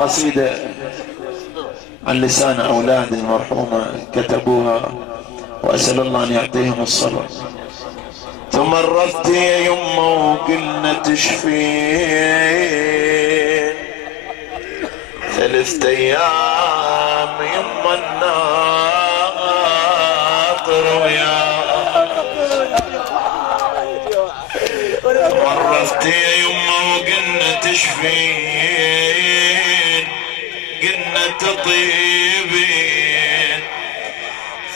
قصيدة عن لسان أولاد المرحومة كتبوها، وأسأل الله أن يعطيهم الصبر. تمرضت يا يمه وقلنا تشفين، 3 أيام يمه الناطر وياك. تمرضت يا يمه وقلنا تشفين، قلنا تطيبين،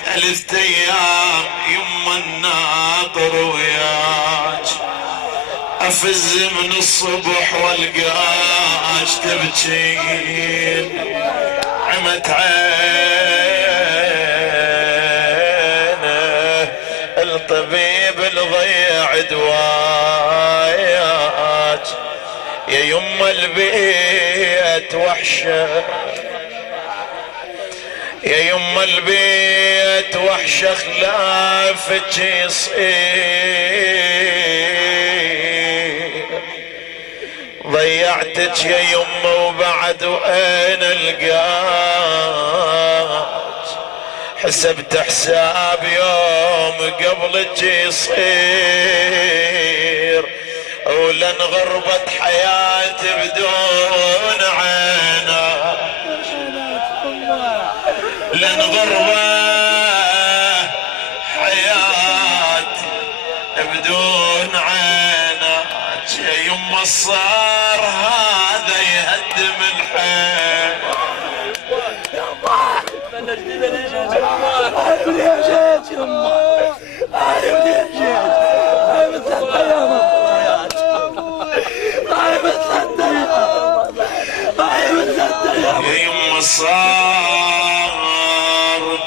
3 أيام يما الناطر وياك. أفز من الصبح والقاك تبكين، عمت عينه الطبيب الضيع دواياك. يا يما البيت وحشة، يا يما البيت وحشة خلافك يصير. ضيعتك يا يما وبعد وين القاك. حسبت حساب يوم قبلك يصير، ولن غربت حياتي بدون عينك. لن غربة حياتي بدون عينك. يا يما الصار هذا يهدم الحيل. يا يما الصار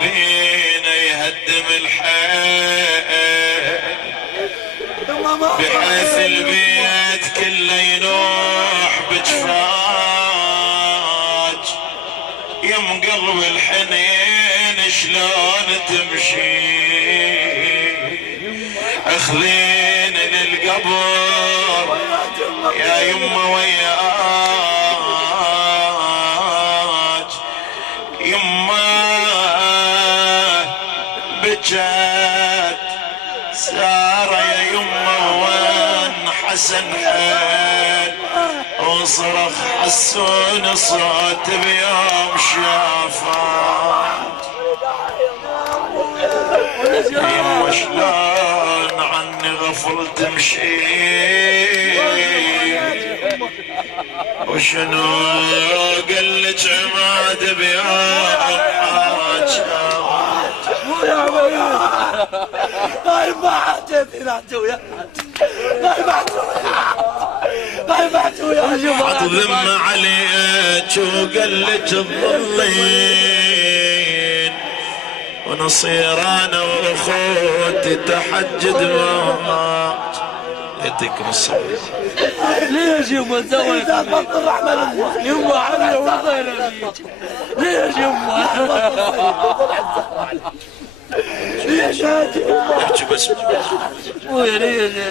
بينا يهدم الحيل، بحيث البيت كله ينوح بجفاك. يم قلب الحنين شلون تمشي، اخذين للقبر يا يما وياك. يما بجت سارة يا يما وين حسن حيل، وصرخ حسون صوت بيوم شافك. يما شلون عني غفل تمشي، وشنو قلت عماد بيوم حط ذمة عليك وقلت تظلين، ونصير انا واخوتي تحجد معك. يعطيكم الصبر. ليش يما سوي بطل الرحمة يما عمي وضينا فيك؟ ليش يما؟ ليش احكي بس ويا ليش يا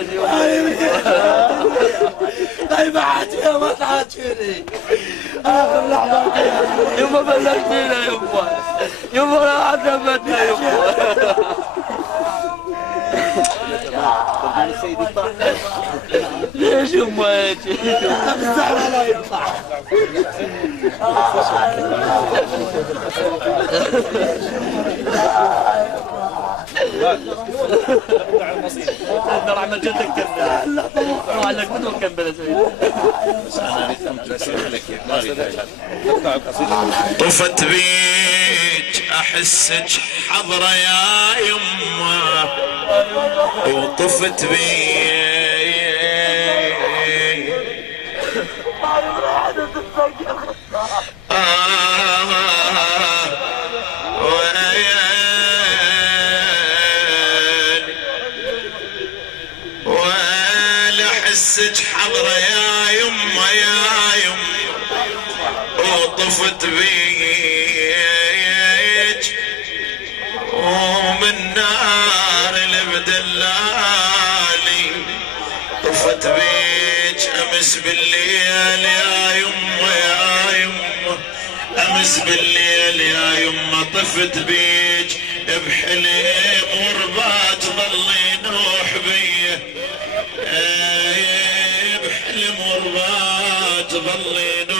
طيب حاجة ما تحاجيني اخر لحظة يما بلشتينا يما، يما لا عذبتنا يما. ليش يما هيك؟ الزحمة لا يطلع. نروح عمل جدك كمل. نروح لك بدون كمل يا سيدي. طفت بيك احسك حضرة يا يمه، وطفت بيك احسك حضرة يا يمه يا يمه، وطفت بيك ومن نار البدلالي. طفت بيك امس بالليل يا يمه يا يمه، امس بالليل يا يما طفت بيج بحلم وربات ظل ينوح بيه، بحلم وربات ظل ينوح